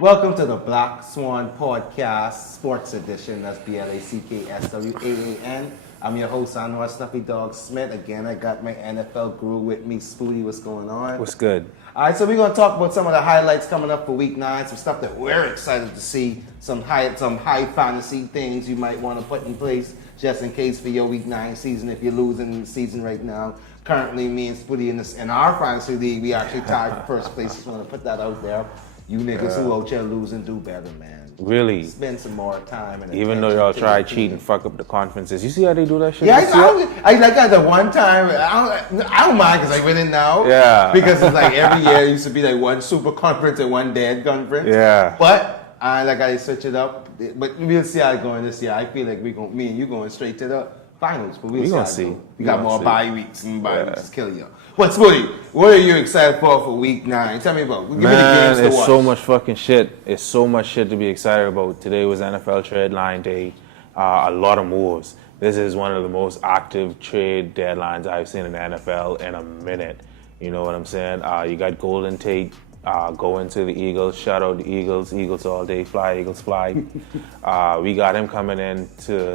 Welcome to the Black Swaan Podcast, Sports Edition. That's BLACKSWAAN. I'm your host, Anwar Stuffy Dog Smith. Again, I got my NFL guru with me, Spooty. What's going on? What's good? All right, so we're going to talk about some of the highlights coming up for Week 9, some stuff that we're excited to see, some high fantasy things you might want to put in place just in case for your Week 9 season if you're losing the season right now. Currently, me and Spooty in our fantasy league, we actually tied for first place. Just want to put that out there. You niggas who out here losing do better, man. Really? Spend some more time. And even though y'all try cheat and fuck up the conferences. You see how they do that shit? Yeah, I like that the one time. I don't mind because I win it now. Yeah. Because it's like every year it used to be like one super conference and one dead conference. Yeah. But I gotta switch it up. But we'll see how it's going this year. I feel like me and you going straight to the finals. But we'll see. Gonna see. We got more bye weeks and bye weeks kill you. But Spooty, what are you excited for Week 9? Tell me about. Give me the games to watch. It's so much fucking shit. It's so much shit to be excited about. Today was NFL trade line day. A lot of moves. This is one of the most active trade deadlines I've seen in the NFL in a minute. You know what I'm saying? You got Golden Tate going to the Eagles. Shout out the Eagles. Eagles all day. Fly, Eagles, fly. We got him coming in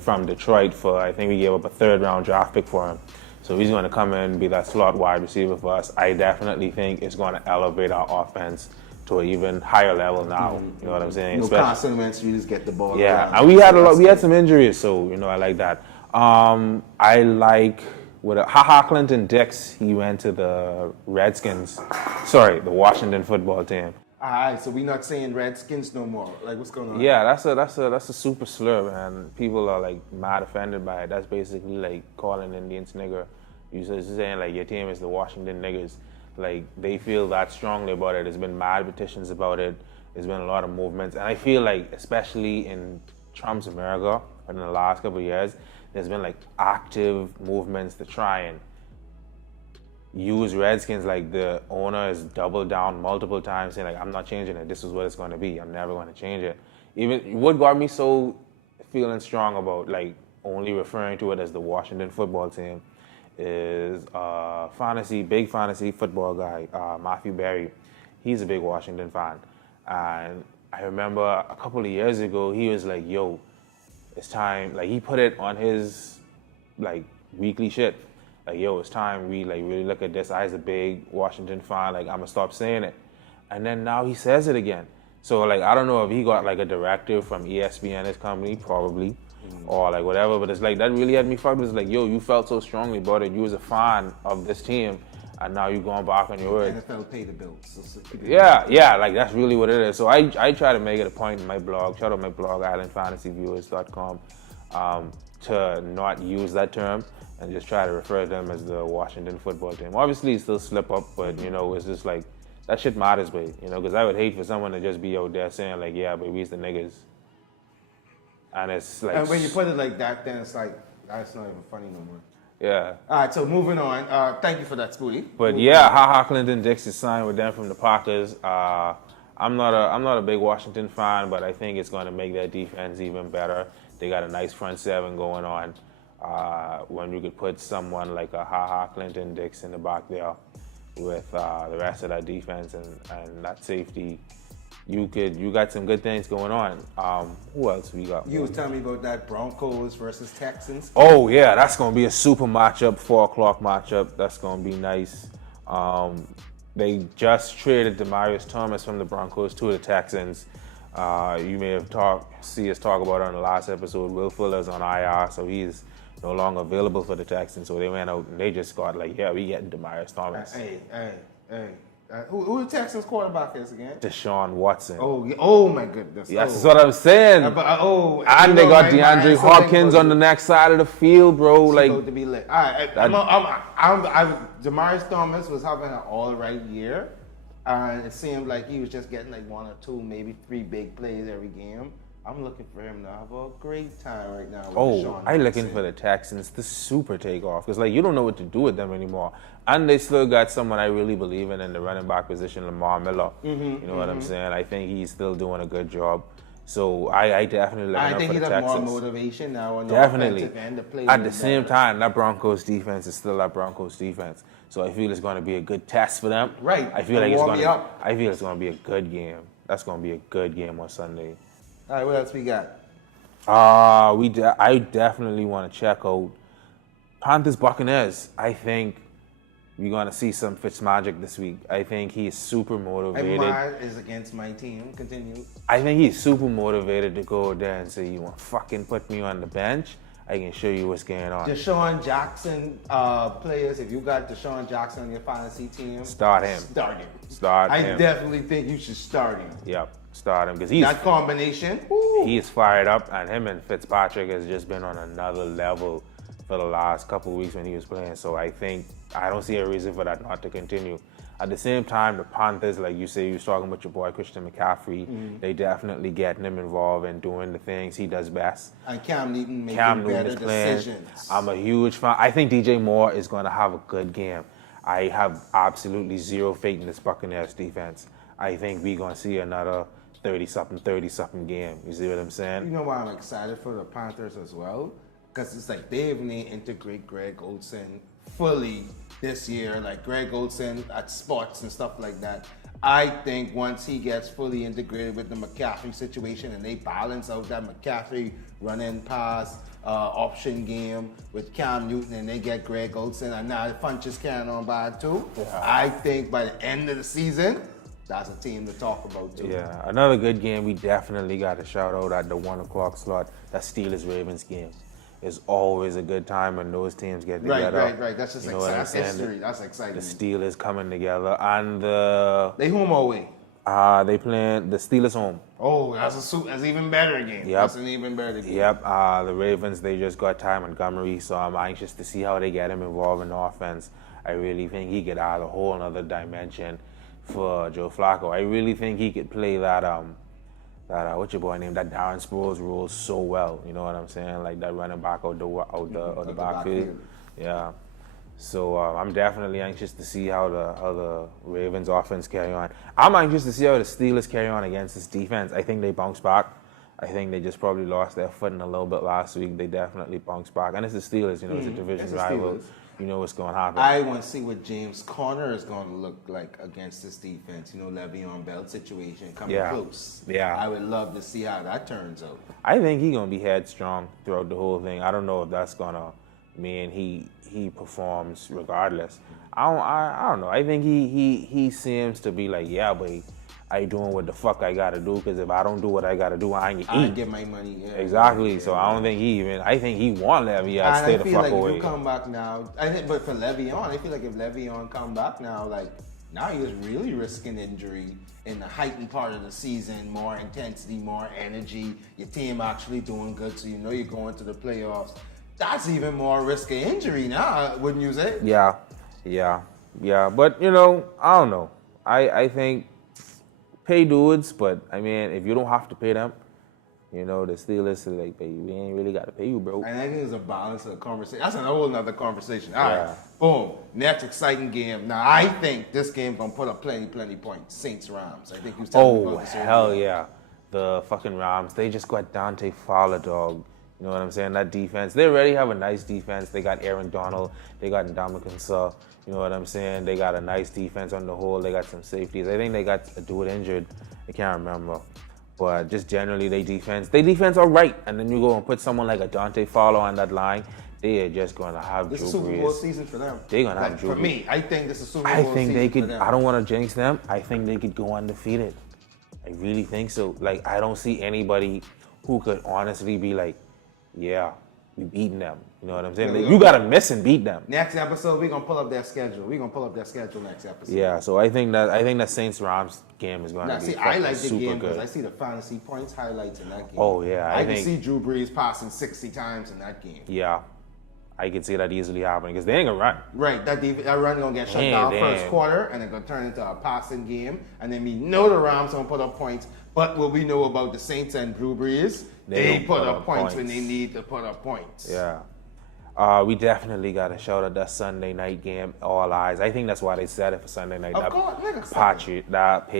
from Detroit for, I think we gave up a third-round draft pick for him. So he's going to come in and be that slot wide receiver for us. I definitely think it's going to elevate our offense to an even higher level now. You know what I'm saying? No consequence, you just get the ball. Yeah, and we had some injuries, so I like that. I like Clinton Dix. He went to the the Washington football team. All right, so we're not saying Redskins no more. Like, what's going on? Yeah, that's a super slur, man. People are like mad offended by it. That's basically like calling Indians nigger. You just saying like your team is the Washington Niggers. Like they feel that strongly about it. There's been mad petitions about it. There's been a lot of movements, and I feel like especially in Trump's America in the last couple of years, there's been like active movements to try and use Redskins. Like the owner has doubled down multiple times saying like, I'm not changing it. This is what it's going to be. I'm never going to change it. Even what got me so feeling strong about like only referring to it as the Washington football team is big fantasy football guy, Matthew Berry. He's a big Washington fan. And I remember a couple of years ago, he was like, yo, it's time. Like he put it on his like weekly shit. Like, yo, it's time we like really look at this. I was a big Washington fan. Like, I'm gonna stop saying it. And then now he says it again. So like, I don't know if he got like a directive from ESPN, his company, probably, or like whatever. But it's like that really had me fucked. It's like, yo, you felt so strongly about it. You was a fan of this team, and now you going back on your word. NFL pay the bills. So yeah, like that's really what it is. So I try to make it a point in my blog. Shout out my blog, islandfantasyviewers.com, to not use that term and just try to refer to them as the Washington football team. Obviously, it still slip up, but, it's just like, that shit matters, babe, because I would hate for someone to just be out there saying, like, yeah, but we's the niggas. And it's like... And when you put it like that, then it's like, that's not even funny no more. Yeah. All right, so moving on. Thank you for that, Spooty. But Clinton Dix is signed with them from the Packers. I'm not a big Washington fan, but I think it's going to make their defense even better. They got a nice front seven going on. When you could put someone like a Clinton Dix in the back there with the rest of that defense and that safety, you got some good things going on. Who else we got? You was telling me about that Broncos versus Texans. Oh yeah, that's gonna be a super matchup, 4:00 matchup. That's gonna be nice. They just traded Demaryius Thomas from the Broncos to the Texans. You may have see us talk about it on the last episode. Will Fuller's on IR, so he's no longer available for the Texans. So they went out and they just got like, yeah, we getting Demaryius Thomas. Hey. Who the Texans quarterback is again? Deshaun Watson. Oh my goodness. Yes, that's what I'm saying. And they got DeAndre Hopkins on the next side of the field, bro. Like to be lit. All right, Demaryius Thomas was having an all right year. It seemed like he was just getting like 1 or 2, maybe 3 big plays every game. I'm looking for him to have a great time right now. I'm looking for the Texans to super take off because like you don't know what to do with them anymore, and they still got someone I really believe in the running back position, Lamar Miller. You know what I'm saying? I think he's still doing a good job. So I definitely looking up for the Texans. I think he has more motivation now on the definitely. offensive end to play. At the same time, that Broncos defense is still that Broncos defense. So I feel it's going to be a good test for them. Right. I feel like it's going to be a good game. That's going to be a good game on Sunday. All right, what else we got? I definitely want to check out Panthers Buccaneers. I think we're going to see some Fitzmagic this week. I think he's super motivated. Mine is against my team. Continue. I think he's super motivated to go there and say, you want to fucking put me on the bench? I can show you what's going on. Deshaun Jackson players, if you got Deshaun Jackson on your fantasy team, start him. Start him. I definitely think you should start him. Yep, start him. Because that combination, woo. He's fired up, and him and Fitzpatrick has just been on another level for the last couple of weeks when he was playing. So I don't see a reason for that not to continue. At the same time, the Panthers, like you say, you was talking about your boy Christian McCaffrey, they definitely getting him involved and doing the things he does best. And Cam Newton making better decisions. I'm a huge fan. I think DJ Moore is going to have a good game. I have absolutely zero faith in this Buccaneers defense. I think we're going to see another 30-something game. You see what I'm saying? You know why I'm excited for the Panthers as well? Because it's like they've need to integrate Greg Olsen fully this year, like Greg Olsen at spots and stuff like that. I think once he gets fully integrated with the McCaffrey situation and they balance out that McCaffrey run-in pass option game with Cam Newton and they get Greg Olsen and now Funchess carrying on by too, I think by the end of the season, that's a team to talk about too. Yeah, another good game we definitely got to shout out at the 1 o'clock slot, that Steelers-Ravens game. It's always a good time when those teams get together. Right. That's just exciting. That's history. That's exciting. The Steelers coming together and they home or away? They playing the Steelers home. Oh, that's even better game. Yep. That's an even better game. Yep. The Ravens, they just got Ty Montgomery, so I'm anxious to see how they get him involved in the offense. I really think he could add a whole another dimension for Joe Flacco. I really think he could play that what's your boy name? That Darren Sproles role so well. You know what I'm saying? Like that running back out the backfield. Yeah. So I'm definitely anxious to see how the Ravens offense carry on. I'm anxious to see how the Steelers carry on against this defense. I think they bounce back. I think they just probably lost their footing a little bit last week. They definitely bounce back. And it's the Steelers, it's a division rival. You know what's going to happen. I want to see what James Conner is going to look like against this defense. Le'Veon Bell situation coming close. Yeah. I would love to see how that turns out. I think he's going to be headstrong throughout the whole thing. I don't know if that's going to mean he performs regardless. I don't know. I think he seems to be like, yeah, but I doing what the fuck I got to do, because if I don't do what I got to do, I ain't I get my money. Yeah, exactly. So I don't think I think he want Le'Veon to stay the fuck away. I feel like if you come back now, but for Le'Veon, I feel like if Le'Veon come back now, like now he was really risking injury in the heightened part of the season, more intensity, more energy. Your team actually doing good, so you're going to the playoffs. That's even more risk of injury now, wouldn't you say? Yeah. But I don't know. I think pay dudes, but I mean, if you don't have to pay them, the Steelers are like, baby, we ain't really got to pay you, bro. And I think there's a balance of the conversation. That's a whole nother conversation. All right, boom. Next exciting game. Now, I think this game going to put up plenty points. Saints-Rams. I think you was telling me about this hell yeah. The fucking Rams, they just got Dante Fowler, dog. You know what I'm saying? That defense, they already have a nice defense. They got Aaron Donald. They got Ndamukong Suh. You know what I'm saying? They got a nice defense on the whole. They got some safeties. I think they got a dude injured. I can't remember. But just generally, they defense all right. And then you go and put someone like a Dante Fowler on that line, they are just going to have This is Super Bowl season for them. They're going to have Drew Brees. For me, I think this is Super Bowl season for them. I don't want to jinx them. I think they could go undefeated. I really think so. Like, I don't see anybody who could honestly be like, yeah, we beating them. You know what I'm saying? You got to miss and beat them. Next episode, we're going to pull up their schedule. Next episode. Yeah, so I think that Saints-Rams game is going to be super good. I like the game because I see the fantasy points highlights in that game. Oh, yeah. I can see Drew Brees passing 60 times in that game. Yeah. I can see that easily happening because they ain't going to run. Right. That run going to get shut down first quarter and it's going to turn into a passing game. And then we know the Rams going to put up points. But what we know about the Saints and Drew Brees, they put up points when they need to put up points. Yeah. We definitely got to shout out that Sunday night game, All Eyes. I think that's why they said it for Sunday night. Of course, nigga.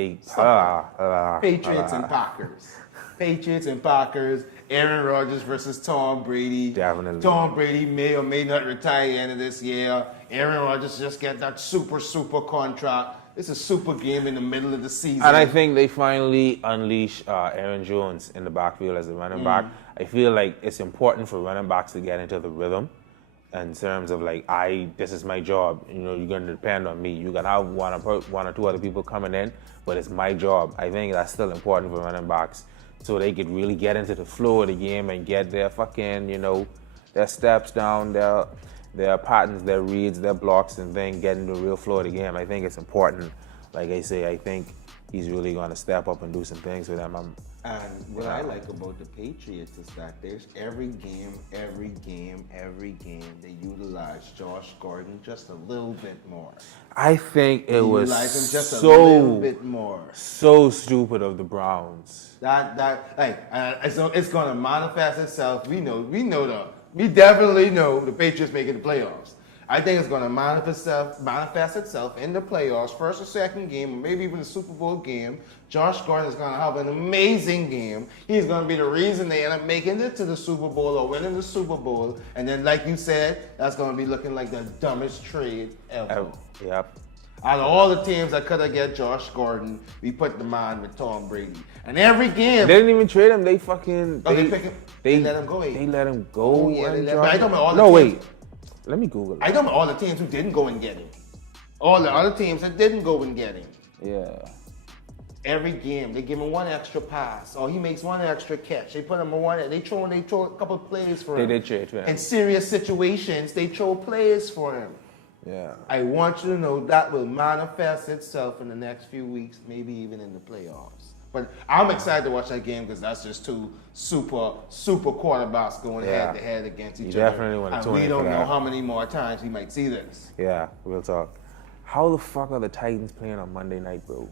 Patriots and Packers. Patriots and Packers. Aaron Rodgers versus Tom Brady. Definitely. Tom Brady may or may not retire at the end of this year. Aaron Rodgers just get that super contract. It's a super game in the middle of the season. And I think they finally unleash Aaron Jones in the backfield as a running back. I feel like it's important for running backs to get into the rhythm in terms of like, this is my job. You know, you're going to depend on me. You can have one or two other people coming in, but it's my job. I think that's still important for running backs so they could really get into the flow of the game and get their fucking, you know, their steps down, their patterns, their reads, their blocks, and then get into the real flow of the game. I think it's important. Like I say, I think he's really going to step up and do some things with them. And what I like about the Patriots is that there's every game, they utilize Josh Gordon just a little bit more. I think it was just a little bit more. So stupid of the Browns. So it's going to manifest itself. We definitely know the Patriots making the playoffs. I think it's going to manifest itself in the playoffs, first or second game, or maybe even the Super Bowl game. Josh Gordon is going to have an amazing game. He's going to be the reason they end up making it to the Super Bowl or winning the Super Bowl. And then, like you said, that's going to be looking like the dumbest trade ever. Yep. Out of all the teams that could have get Josh Gordon, we put the man with Tom Brady. And every game... They didn't even trade him. They fucking... they let him go. They let him go. Oh, yeah, they let him. But I don't know all the teams. Wait. Let me Google it. I don't know all the teams who didn't go and get him. All the other teams that didn't go and get him. Yeah. Every game, they give him one extra pass, or he makes one extra catch. They put him on one. They throw a couple of plays for him. They did trade for him. In serious situations, they throw plays for him. Yeah. I want you to know that will manifest itself in the next few weeks, maybe even in the playoffs. But I'm excited to watch that game because that's just two super quarterbacks going head to head against each other. Definitely want to tune in. We don't know how many more times we might see this. Yeah, real talk. How the fuck are the Titans playing on Monday night, bro?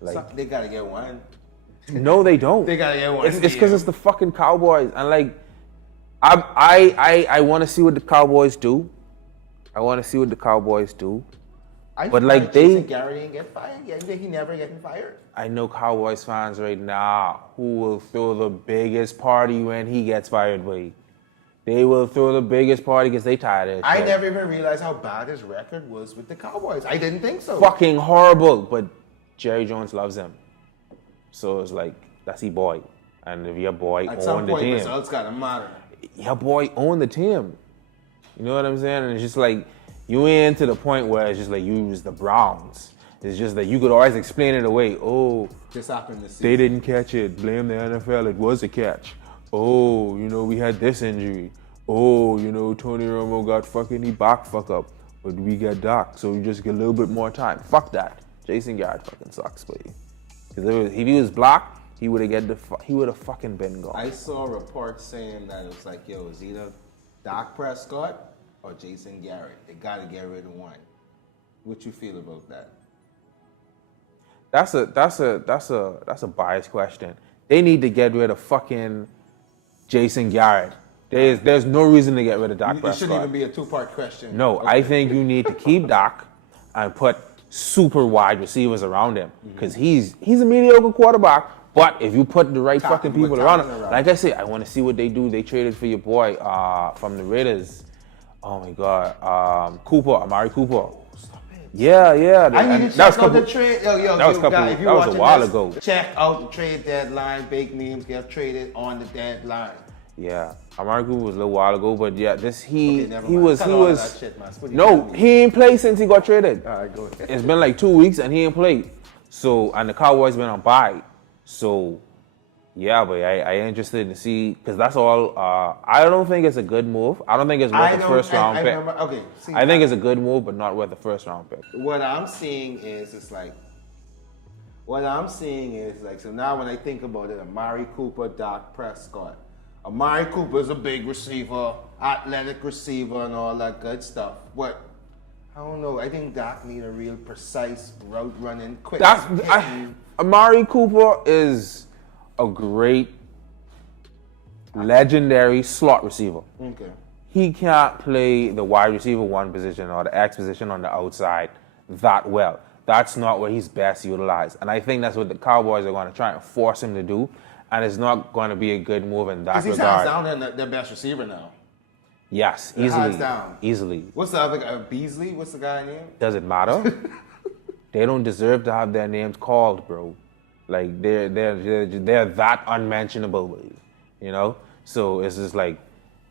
Like they gotta get one. No, they don't. They gotta get one. It's because it's the fucking Cowboys, and like, I want to see what the Cowboys do. But like Jason Garrett didn't get fired. Yeah, he never getting fired. I know Cowboys fans right now who will throw the biggest party when he gets fired, boy. They will throw the biggest party because they tired of it. I never even realized how bad his record was with the Cowboys. I didn't think so. Fucking horrible, but Jerry Jones loves him. So it's like, that's his boy. And if your boy owned the team. At some point, results gotta matter. Your boy owned the team. You know what I'm saying? And it's just like, you ain't to the point where it's just like you was the Browns. It's just that you could always explain it away. Oh, just happened this season. They didn't catch it. Blame the NFL. It was a catch. Oh, we had this injury. Oh, Tony Romo got he back fuck up. But we got Doc, so we just get a little bit more time. Fuck that. Jason Garrett fucking sucks, buddy. Because if he was black, he would have fucking been gone. I saw a report saying that it was like, it's either Dak Prescott or Jason Garrett. They got to get rid of one. What you feel about that? That's a biased question. They need to get rid of fucking Jason Garrett. There's no reason to get rid of Dak Prescott. It shouldn't even be a two-part question. No, okay. I think you need to keep Dak and put super wide receivers around him because he's a mediocre quarterback. But if you put the right fucking people around him, like I said, I want to see what they do. They traded for your boy from the Raiders. Oh my God, Amari Cooper. Yeah. I need to check out the trade. That was a while ago. Check out the trade deadline. Big names get traded on the deadline. Yeah, Amari Cooper was a little while ago, but yeah, he ain't played since he got traded. All right, go ahead. It's been like 2 weeks and he ain't played. So, and the Cowboys been on bye. So, yeah, but I interested to see because that's all. I don't think it's a good move. I don't think it's worth the first round pick. I think it's a good move, but not worth the first round pick. What I'm seeing is so now when I think about it, Amari Cooper, Dak Prescott. Amari Cooper is a big receiver, athletic receiver, and all that good stuff. But I don't know. I think Dak need a real precise route running, quick. Amari Cooper is a great, legendary slot receiver. Okay. He can't play the wide receiver one position or the X position on the outside that well. That's not where he's best utilized. And I think that's what the Cowboys are going to try and force him to do. And it's not going to be a good move in that regard. Because he's hands down their best receiver now. Yes, easily. Hands down. Easily. What's the other guy? Beasley? What's the guy name? Does it matter? they don't deserve to have their names called, bro. Like they're that unmentionable, you know. So it's just like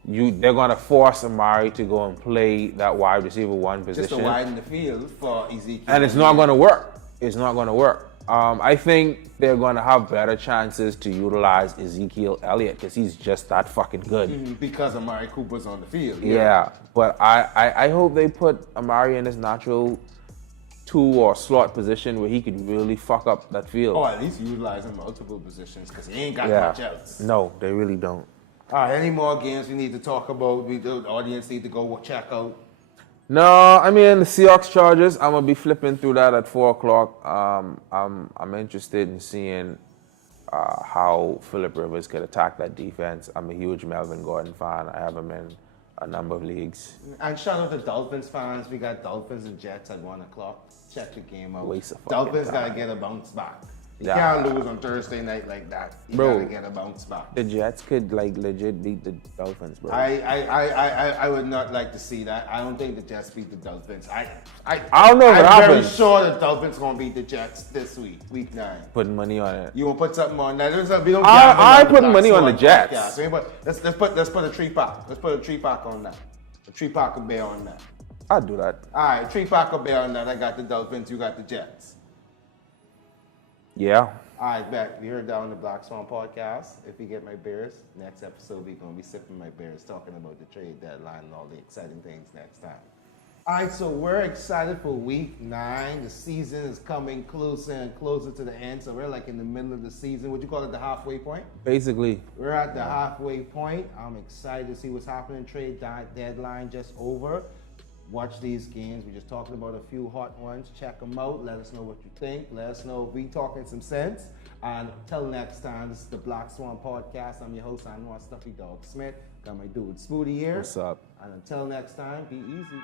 they're gonna force Amari to go and play that wide receiver one position, just to widen the field for Ezekiel. and it's not gonna work. It's not gonna work. I think they're gonna have better chances to utilize Ezekiel Elliott because he's just that fucking good. Because Amari Cooper's on the field. Yeah, but I hope they put Amari in his natural two or slot position where he could really fuck up that field. Or at least utilize him multiple positions because he ain't got much else. No, they really don't. All right, any more games we need to talk about? The audience need to go check out. No, I mean the Seahawks Chargers. I'm gonna be flipping through that at 4:00. I'm interested in seeing how Phillip Rivers could attack that defense. I'm a huge Melvin Gordon fan. I have him in a number of leagues. And shout out to Dolphins fans. We got Dolphins and Jets at 1:00. Check the game out. Waste of fucking Dolphins time. gotta get a bounce back. You Yeah. can't lose on Thursday night like that. You Bro. gotta get a bounce back. The Jets could like legit beat the Dolphins, bro. I would not like to see that. I don't think the Jets beat the Dolphins. I don't know if it I'm very happens. sure the Dolphins gonna beat the Jets this week 9. Putting money on it. You want to put something on that? We don't I gamble on putting the money on the Black Jets. Swan podcast. So let's put a 3-pack. Let's put a 3-pack on that. A 3-pack of bear on that. I'd do that. All right, 3-pack of bear on that. I got the Dolphins. You got the Jets. Yeah. All right, back. We heard that on the Black Swan podcast. If we get my Bears, next episode we're gonna be sipping my Bears, talking about the trade deadline and all the exciting things next time. All right, so we're excited for week 9. The season is coming closer and closer to the end, so we're like in the middle of the season. Would you call it the halfway point? Basically. We're at the halfway point. I'm excited to see what's happening. Trade deadline just over. Watch these games. We just talking about a few hot ones. Check them out. Let us know what you think. Let us know if we talking some sense. And until next time, this is the Black Swan podcast. I'm your host, Anwar Stuffy Dog Smith. Got my dude Smoothie here. What's up? And until next time, be easy.